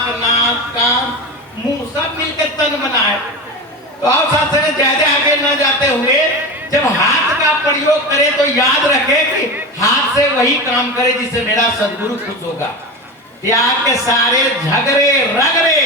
आंख, नाक, कान, मुंह सब मिलकर तन बना है। तो आओ साथ संगत ज्यादा आगे न जाते हुए जब हाथ का प्रयोग करें तो याद रखें कि हाथ से वही काम करे जिससे मेरा सदगुरु खुश होगा। त्याग के सारे झगड़े रगड़े,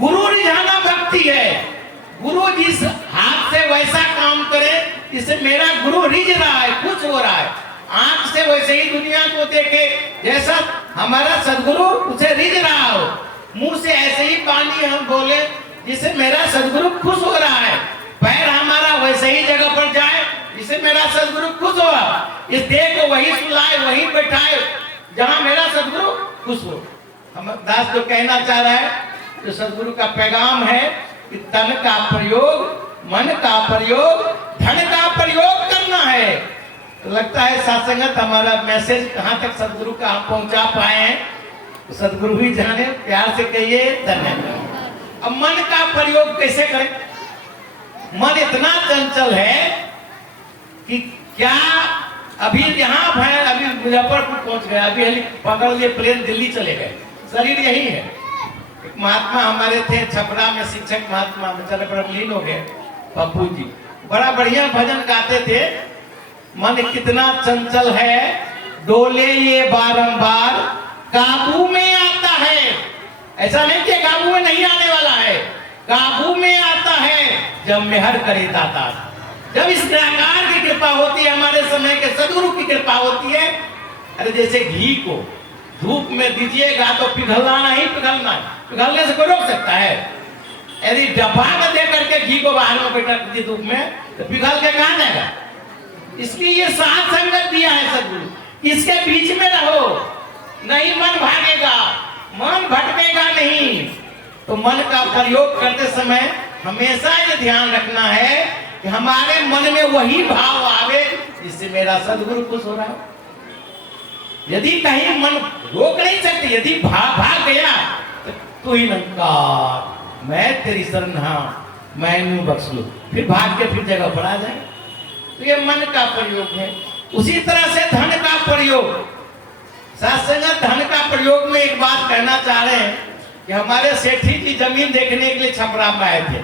गुरु रिझाना भक्ति है। गुरु जिस हाथ से वैसा काम करे जिससे मेरा गुरु रिझ रहा है, खुश हो रहा है। आंख से वैसे ही दुनिया को देखे जैसा हमारा सदगुरु उसे रिझ रहा हो। मुंह से ऐसे ही पानी हम बोले जिससे मेरा सदगुरु खुश हो रहा है। पैर हमारा वैसे ही जगह पर जाए जिससे मेरा सदगुरु खुश हो। इस देह को वही सुलाए वही बैठाए जहां मेरा सदगुरु खुश हो। हम दास जो कहना चाह रहा है, जो सदगुरु का पैगाम है कि तन का प्रयोग, मन का प्रयोग, धन का प्रयोग करना है। तो लगता है सत्संगत हमारा मैसेज कहां तक सदगुरु का हम पहुंचा पाए हैं, तो सदगुरु ही जाने। प्यार से कहिए धन्यवाद। अब मन का प्रयोग कैसे करें? मन इतना चंचल है कि क्या अभी यहाँ है, अभी मुजफ्फरपुर पहुंच गए, अभी पकड़ लिए प्लेन दिल्ली चले गए। शरीर यही है। एक महात्मा हमारे थे छपरा में, शिक्षक महात्मा बेचारे पर लीन हो गए, पप्पू जी, बड़ा बढ़िया भजन गाते थे। मन कितना चंचल है, डोले ये बारंबार, काबू में आता है। ऐसा नहीं कि काबू में नहीं आने वाला है, काबू में आता है जब मेहर करे दाता। जब इस निराकार की कृपा होती है, हमारे समय के सदगुरु की कृपा होती है। अरे जैसे घी को धूप में दीजिएगा तो पिघलना नहीं पिघलना है, पिघलने से कोई रोक सकता है? यदि डब्बा में दे करके घी को बाहर में बैठा दीजिए धूप में तो पिघल के कहां जाएगा? इसलिए ये साथ संगत दिया है सदगुरु, इसके बीच में रहो, नहीं मन भागेगा, मन भटकेगा नहीं। तो मन का प्रयोग करते समय हमेशा ये ध्यान रखना है कि हमारे मन में वही भाव आवे जिससे मेरा सदगुरु खुश हो रहा है। यदि कहीं मन रोक नहीं सकते, यदि भाग गया तो तू ही निरंकार, मैं तेरी शरण, हाँ मैं बख्श लू, फिर भाग के फिर जगह पर आ जाए। तो ये मन का प्रयोग है। उसी तरह से धन का प्रयोग, सत्संगत धन का प्रयोग में एक बात कहना चाह रहे हैं कि हमारे सेठी की जमीन देखने के लिए छपरा में आए थे।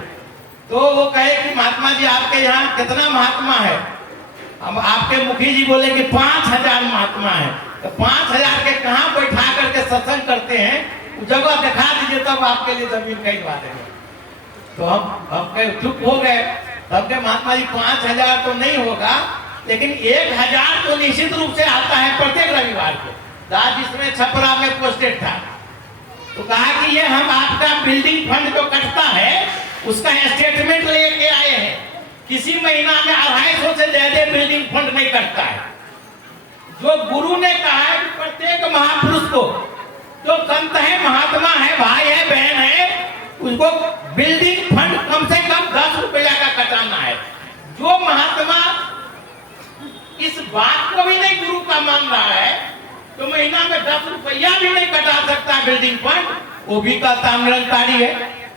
तो वो कहे कि महात्मा जी आपके यहाँ कितना महात्मा है? हम आपके मुखी जी बोले कि 5000 महात्मा है। तो 5000 के कहाँ बैठा करके सत्संग करते हैं, जगह दिखा दीजिए तब आपके लिए जमीन खरीदवा देंगे। तो हम चुप हो गए। तब के महात्मा जी 5000 तो नहीं होगा, लेकिन 1000 तो निश्चित रूप से आता है प्रत्येक रविवार को। दास जिसमें छपरा में पोस्टेड था, तो कहा कि ये हम आपका बिल्डिंग फंड जो कटता है उसका स्टेटमेंट लेके आए हैं। किसी महीना में 250 से ज्यादा बिल्डिंग फंड नहीं कटता है। जो गुरु ने कहा है कि प्रत्येक महापुरुष को, जो संत है, महात्मा है, भाई है, बहन है, उसको बिल्डिंग फंड कम से कम 10 रुपया का कटाना है। जो महात्मा इस बात को भी नहीं गुरु का मान रहा है तो महीना में 10 रुपया भी नहीं कटा सकता बिल्डिंग फंड, वो भी कहता निरंकारी है।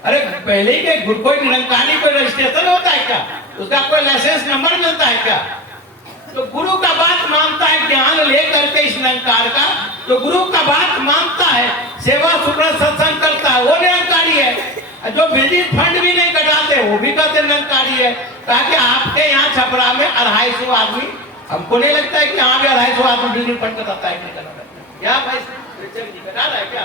अरे पहले ही के कोई निरंकारी कोई रजिस्ट्रेशन होता है क्या? उसका कोई लाइसेंस नंबर मिलता है क्या? तो गुरु का बात मानता है, ज्ञान लेकर के इस निरंकार का, तो गुरु का बात मानता है, सेवा सुब्रत सत्संग करता है, वो निरंकारी है। जो बिल्डिंग फंड भी नहीं कटाते वो भी कहते निरंकारी है। ताकि आपके यहाँ छपरा में 250 आदमी, हमको नहीं लगता है कि यहाँ भी 250 आदमी बिल्डिंग फंड कटाता है, क्या भाई कटा रहा है क्या?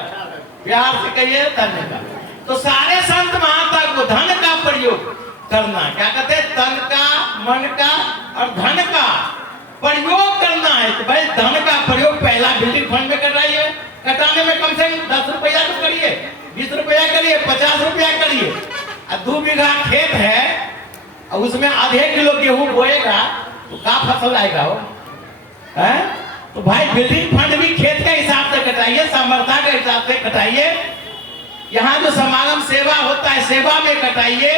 प्यार से कहिए धन्यवाद। तो सारे संत महात्मा को धन का प्रयोग करना, क्या कहते हैं, तन का, मन का और धन का प्रयोग करना है। तो भाई धन का प्रयोग पहला बिल्डिंग फंड में कराइए, कटाने में कम से कम 10 रुपया तो करिए, 20 रुपया करिए, 50 रुपया करिए। 2 बीघा खेत है और उसमें आधे किलो गेहूं बोएगा तो क्या फसल आएगा वो है? तो भाई बिल्डिंग फंड भी खेत के हिसाब से कटाइए, सामर्थ्य के हिसाब से कटाइए। यहाँ जो समागम सेवा होता है सेवा में कटाइए।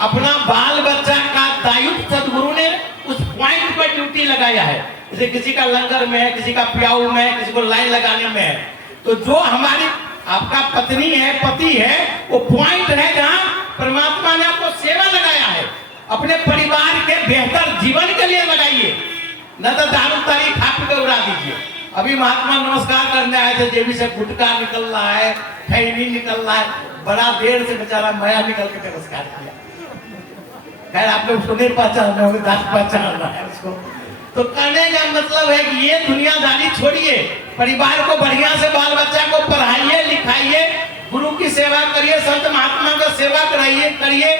अपना बाल बच्चा का दायित्व सदगुरु ने उस पॉइंट पर ड्यूटी लगाया है। जैसे किसी का लंगर में है, किसी का प्याऊ में है, किसी को लाइन लगाने में है। तो जो हमारी आपका पत्नी है, पति है, वो पॉइंट है जहाँ परमात्मा ने आपको सेवा लगाया है। अपने परिवार के बेहतर जीवन के लिए लगाइए, न तो दारू तारी खा पी कर उड़ा दीजिए। अभी महात्मा नमस्कार करने आए थे, जेबी से गुटखा निकल रहा है, खैनी निकल रहा है, बड़ा देर से बेचारा माया निकल के नमस्कार किया। खैर आप लोग सुने पहचान रहे, दास पहचान रहा है उसको। तो कहने का मतलब है कि ये दुनियादारी छोड़िए, परिवार को बढ़िया से बाल बच्चा को पढ़ाइए लिखाइए, गुरु की सेवा करिए, संत महात्मा का सेवा कराइए करिए।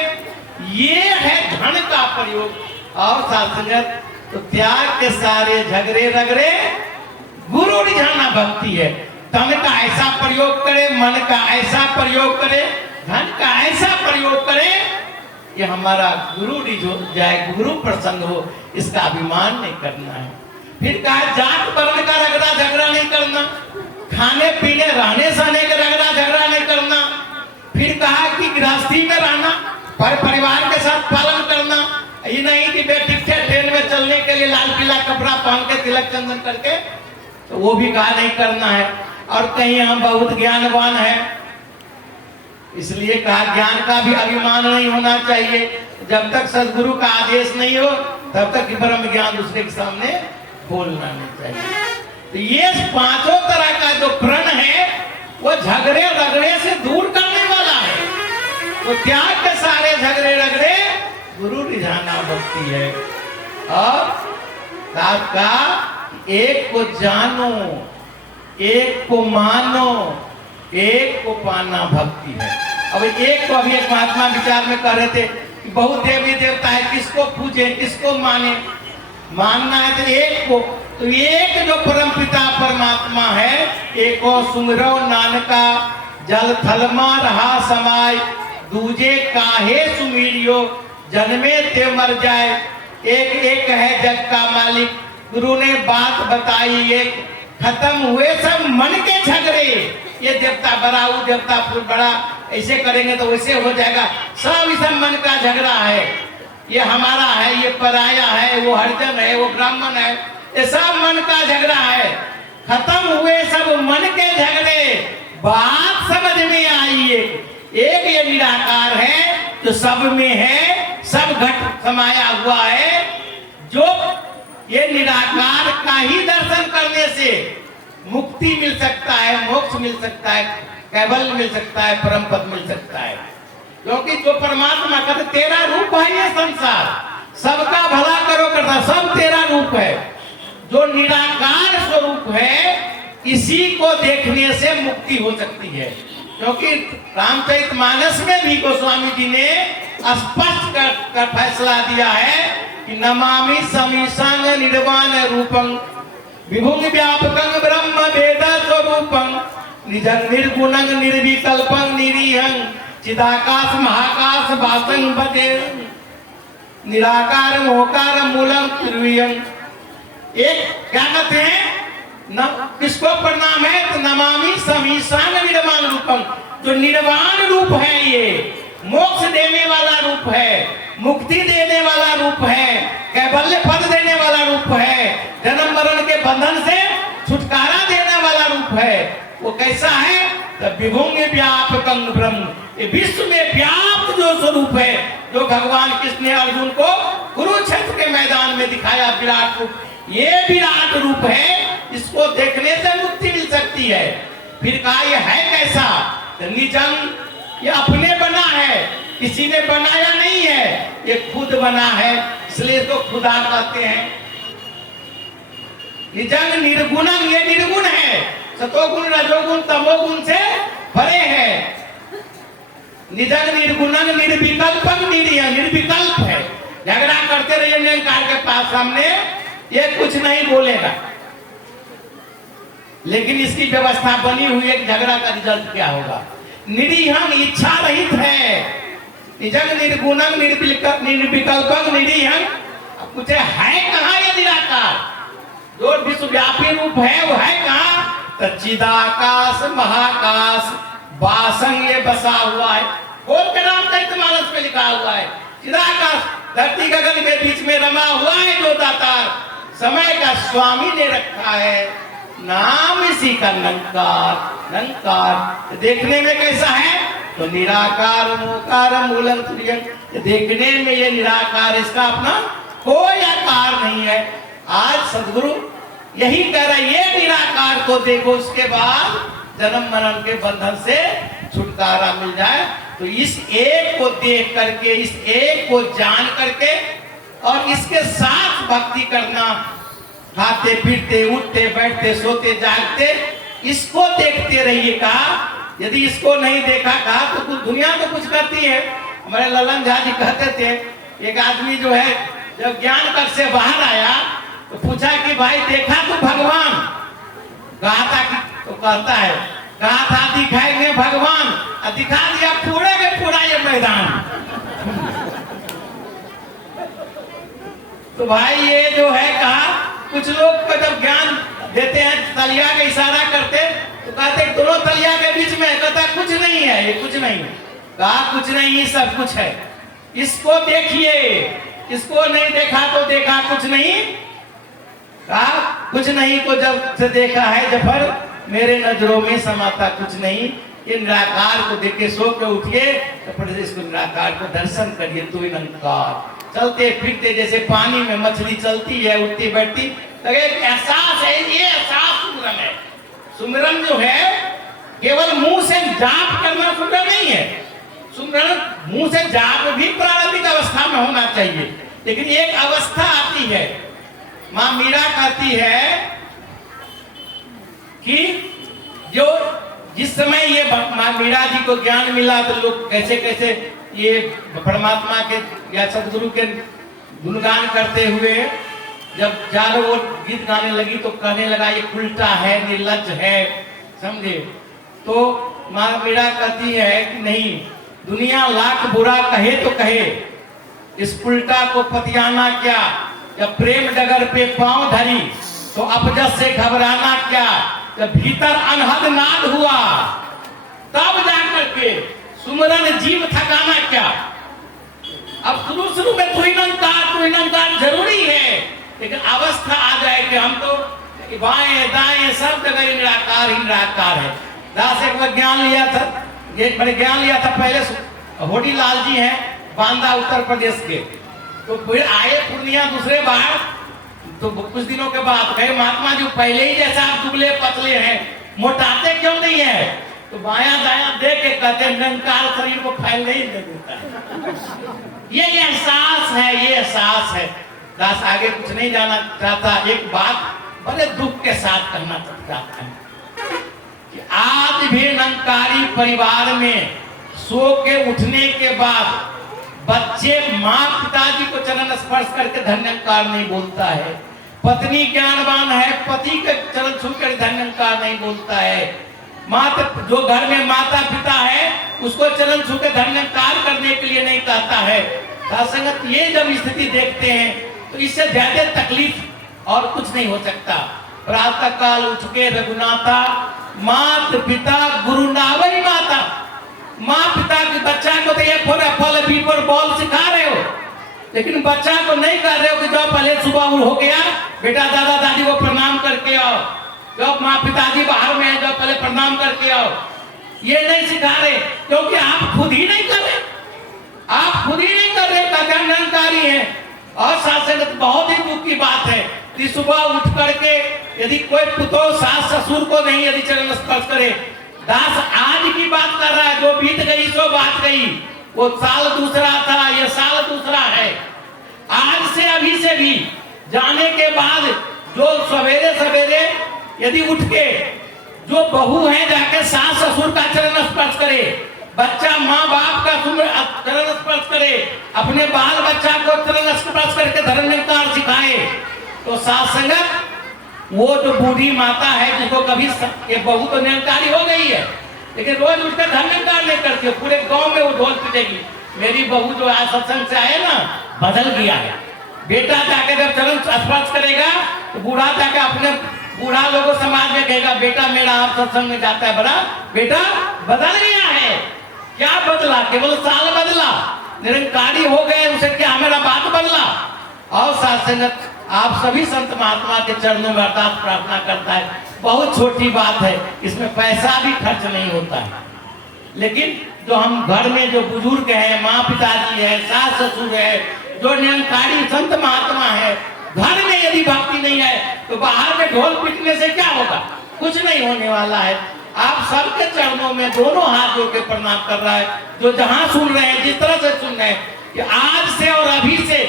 ये है धन का प्रयोग। और साथ संगत तो त्याग के सारे झगड़े रगड़े गुरु रिझाना भक्ति है। तन का ऐसा प्रयोग करे, मन का ऐसा प्रयोग करे, धन का ऐसा प्रयोग करे, ये हमारा गुरु रिझो जाए, गुरु प्रसन्न हो, इसका अभिमान नहीं करना है। फिर कहा जात वर्ण का रगड़ा झगड़ा नहीं करना, खाने पीने रहने सहने का रगड़ा झगड़ा नहीं करना। फिर कहा कि गृहस्थी में रहना, पर परिवार के साथ पालन करना। ये नहीं कि बेटी ट्रेन में चलने के लिए लाल पीला कपड़ा पहन के तिलक चंदन करके, तो वो भी कहा नहीं करना है। और कहीं हम बहुत ज्ञानवान है, इसलिए कहा ज्ञान का भी अभिमान नहीं होना चाहिए। जब तक सदगुरु का आदेश नहीं हो तब तक ब्रह्म ज्ञान दूसरे के सामने बोलना नहीं चाहिए। तो ये पांचों तरह का जो प्रण है वो झगड़े रगड़े से दूर करने वाला है। वो त्याग के सारे झगड़े रगड़े गुरु रिझाना भक्ति है। और आपका एक को जानो, एक को मानो, एक को पाना भक्ति है। अब एक को अभी एक महात्मा विचार में कह रहे थे कि बहुत देवी देवता है, किसको पूजे किसको माने। मानना है तो एक को, तो एक जो परम पिता परमात्मा है, एको सुमिरो नानका जल थलमा रहा समाय, दूजे काहे सुमिरियो जन्मे ते मर जाए। एक एक है जग का मालिक। गुरु ने बात बताई एक, खत्म हुए सब मन के झगड़े। ये देवता बड़ा, वो देवता फूल बड़ा, ऐसे करेंगे तो वैसे हो जाएगा। सब मन का झगड़ा है। ये हमारा है, ये पराया है, वो हरिजन है, वो ब्राह्मण है, ये सब मन का झगड़ा है। खत्म हुए सब मन के झगड़े, बात समझ में आई। एक ये निराकार है जो सब में है, सब घट समाया हुआ है। जो ये निराकार का ही दर्शन करने से मुक्ति मिल सकता है, मोक्ष मिल सकता है, कैवल्य मिल सकता है, परम पद मिल सकता है। क्योंकि जो परमात्मा का तेरा रूप है ये संसार, सबका भला करो करता, सब तेरा रूप है। जो निराकार स्वरूप है, इसी को देखने से मुक्ति हो सकती है। क्योंकि रामचरितमानस में भी गोस्वामी जी ने स्पष्ट कर फैसला दिया है कि नमामि समीसांग निर्वाण रूपं विभुंग व्यापकं ब्रह्म वेद स्वरूपं निजं निर्गुणं निर्विकल्पं निरीहं चिदाकाश महाकाश वासं पते निराकार मोकार मूलम त्रिवियं। एक क्या कहते हैं न, किसको प्रणाम है तो नमामि समीसांग निर्वाण रूपं, जो निर्वाण रूप है, ये मोक्ष देने वाला रूप है, मुक्ति देने वाला रूप है, कैवल्य पद देने वाला रूप है, जन्म मरण के बंधन से छुटकारा देने वाला रूप है। वो कैसा है तो विभुंग व्यापकं ब्रह्म, ये विश्व में व्याप्त जो स्वरूप है, जो भगवान कृष्ण ने अर्जुन को कुरुक्षेत्र के मैदान में दिखाया विराट रूप, ये विराट रूप है। इसको देखने से मुक्ति मिल सकती है। फिर कहा ये है कैसा तो निजं, ये अपने बना है, किसी ने बनाया नहीं है, ये खुद बना है, इसलिए इसको खुदा कहते हैं। निजं निर्गुणं, ये निर्गुण है, सतोगुण रजोगुण तमोगुण से परे है। निजं निर्गुणं निर्विकल्पं निरीहं, निर्विकल्प है। झगड़ा करते रहिए निरंकार के पास सामने, ये कुछ नहीं बोलेगा, लेकिन इसकी व्यवस्था बनी हुई है कि झगड़ा का रिजल्ट क्या होगा। निरीहं, इच्छा रहित है। निजं निर्गुणं निर्विकल्पं निरीहं, पूछे है कहाँ ये निराकार, जो विश्वव्यापी रूप है वो है कहाँ तो चिदाकाश महाकाश वासं ये बसा हुआ है। खोल के रामचरितमानस में लिखा हुआ है चिदाकाश, धरती गगन के बीच में रमा हुआ है जो दातार, समय का स्वामी ने रखा है, नाम इसी का निरंकार। निरंकार देखने में कैसा है तो निराकार मोकार मूलम तुल्यं, देखने में ये निराकार, इसका अपना कोई आकार नहीं है। आज सदगुरु यही कह रहा है, ये निराकार को देखो, उसके बाद जन्म मरण के बंधन से छुटकारा मिल जाए। तो इस एक को देख करके, इस एक को जान करके और इसके साथ भक्ति करना, खाते पीते उठते बैठते सोते जागते इसको देखते रहिए। कहा यदि इसको नहीं देखा कहा तो कुछ दुनिया तो कुछ करती है। हमारे ललन झा जी कहते थे, एक आदमी जो है जब ज्ञान कक्ष से बाहर आया तो पूछा कि भाई देखा तो भगवान? कहा था कि, तो कहता है कहा था दिखाएंगे भगवान, और दिखा दिया पूरे के पूरा ये मैदान। तो भाई ये जो है कहा कुछ लोग को जब ज्ञान देते हैं तलिया का इशारा करते तो कहते दोनों तलिया के बीच में, कहता कुछ नहीं है, ये कुछ नहीं। कहा कुछ नहीं, सब कुछ है। इसको देखिए, इसको नहीं देखा तो देखा कुछ नहीं। कहा कुछ नहीं को जब से देखा है जफर, मेरे नजरों में समाता कुछ नहीं। ये निराकार को देख के सो के उठिए तो फिर इसको निराकार को दर्शन करिए। तू निरंकार चलते फिरते जैसे पानी में मछली चलती है उठती बैठती, तो एक एहसास है, ये एहसास सुमिरन है। सुमिरन जो है केवल मुंह से जाप करना सुमिरन नहीं है। सुमिरन मुंह से जाप भी प्रारंभिक अवस्था में होना चाहिए, लेकिन एक अवस्था आती है, मां मीरा कहती है कि जो जिस समय ये मां मीरा जी को ज्ञान मिला तो लोग कैसे कैसे ये परमात्मा के या सदगुरु के गुणगान करते हुए जब चारों ओर गीत गाने लगी तो कहने लगा ये उल्टा है, निर्लज्ज है, समझे। तो मां मीरा कहती है कि नहीं, दुनिया लाख बुरा कहे तो कहे, इस उल्टा को पतियाना क्या। जब प्रेम डगर पे पांव धरी तो अपजस से घबराना क्या। जब भीतर अनहद नाद हुआ तब जाकर के सुमरन जीव थकाना क्या। अब शुरू में तू निरंकार जरूरी है, लेकिन अवस्था आ जाए कि हम तो बाएं दाएं सब जगह निराकार ही निराकार है। दास एक बार ज्ञान लिया था, मैंने ज्ञान लिया था पहले। होडी लाल जी हैं बांदा उत्तर प्रदेश के, तो फिर आए पूर्णिया दूसरे बार, तो कुछ दिनों के बाद कहे महात्मा जी पहले ही जैसा आप दुबले पतले हैं, मोटाते क्यों नहीं है। तो बाया दाया देख के कहते निरंकार शरीर को फैलने ही नहीं देता है। ये एहसास है, ये एहसास है। दास आगे कुछ नहीं जाना चाहता, एक बात बड़े दुख के साथ करना चाहता है कि आज भी निरंकारी परिवार में सो के उठने के बाद बच्चे माँ पिताजी को चरण स्पर्श करके धन्यकार नहीं बोलता है। पत्नी ज्ञानवान है, पति के चरण छूकर धन्यकार नहीं बोलता है। माता जो घर में माता पिता है उसको चरण छू के धन्यकार करने के लिए नहीं कहता है। संगत ये जब स्थिति देखते हैं तो इससे ज्यादा तकलीफ और कुछ नहीं हो सकता। प्रातः काल उठ के रघुनाथा मात पिता गुरु नावई माता, माँ पिता के बच्चा को तो ये फल पीपर बॉल सिखा रहे हो, लेकिन बच्चा को नहीं कह रहे हो कि जब पहले सुबह हो गया बेटा दादा दादी को प्रणाम करके आओ, जब माँ पिताजी बाहर में है जब पहले प्रणाम करके आओ। ये नहीं सिखा रहे, क्योंकि आप खुद ही नहीं कर रहे, आप खुद ही नहीं कर रहे, कल्याणकारी है। और शासन बहुत ही दुख की बात है कि सुबह उठ करके यदि कोई पुतोह सास ससुर को नहीं यदि चरण स्पर्श करे। दास आज की बात कर रहा है, जो बीत गई सो बात गई, वो साल दूसरा था, ये साल दूसरा है। आज से अभी से भी जाने के बाद जो सवेरे सवेरे यदि उठ के जो बहू है जाके सास ससुर का चरण स्पर्श करे, बच्चा माँ बाप का चरण स्पर्श करे, अपने बाल बच्चा को चरण स्पर्श करके धर्म निरंकार सिखाए, तो साथ संगत वो जो बूढ़ी माता है जिसको कभी ये बहू तो निरंकारी हो गई है, लेकिन रोज उसका धर्म निरंकार नहीं करती, पूरे गांव में वो ढोल पीटेगी। मेरी बहू जो आज सत्संग से आए ना बदल गया है। बेटा जाके जब चरण स्पर्श करेगा तो बूढ़ा जाके अपने बूढ़ा लोगों समाज में कहेगा बेटा मेरा आप सत्संग में जाता है, बड़ा बेटा बदल गया है। क्या बदला? केवल साल बदला, निरंकारी हो गए उसे क्या मेरा बात बदला। और साथ संगत आप सभी संत महात्मा के चरणों में अर्थात प्रार्थना करता है, बहुत छोटी बात है, इसमें पैसा भी खर्च नहीं होता है। लेकिन जो हम घर में जो बुजुर्ग है, माँ पिताजी है, सास ससुर है, जो निरंकारी संत महात्मा है, घर में यदि भक्ति नहीं है तो बाहर में ढोल पीटने से क्या होगा? कुछ नहीं होने वाला है। आप सबके चरणों में दोनों हाथ जोड़ के प्रणाम कर रहा है, जो जहां सुन रहे हैं, जिस तरह से सुन रहे हैं, कि आज से और अभी से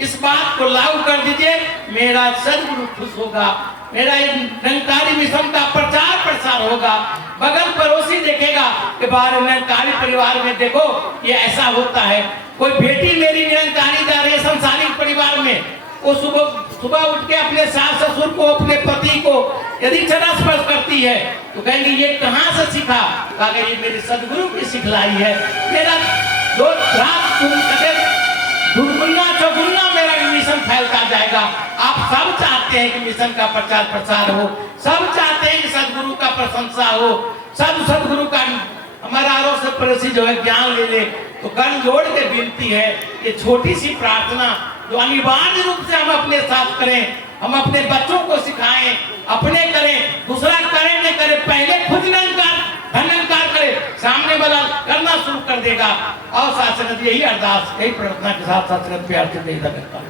इस बात को लागू कर दीजिए, मेरा सदगुरु खुश होगा, मेरा निरंकारी मिशन का प्रचार प्रसार होगा। बगल पड़ोसी देखेगा कि बाहर निरंकारी परिवार में देखो ये ऐसा होता है। कोई बेटी मेरी निरंकारी जा रही है संसारिक परिवार में, वो सुबह उठ के अपने सास ससुर को, अपने पति को यदि चरण स्पर्श करती है तो कहेंगे ये कहाँ से सीखा? कहा ये मेरे सदगुरु की सिखलाई है। मेरा दो रात दुगुना चौगुना मेरा मिशन फैलता जाएगा। आप सब चाहते हैं कि मिशन का प्रचार प्रसार हो, सब चाहते हैं कि सदगुरु का प्रशंसा हो, सब सदगुरु का हमारा आरोप से पड़ोसी जो है ज्ञान ले ले। तो कर जोड़ के विनती है, ये छोटी सी प्रार्थना जो अनिवार्य रूप से हम अपने साथ करें, हम अपने बच्चों को सिखाएं, अपने करें, दूसरा करे न करे, पहले खुद धन्यकार करे, सामने वाला करना शुरू कर देगा। और साथ संगत यही अरदास, यही प्रार्थना के साथ साथ संगत प्यार से नहीं लगता।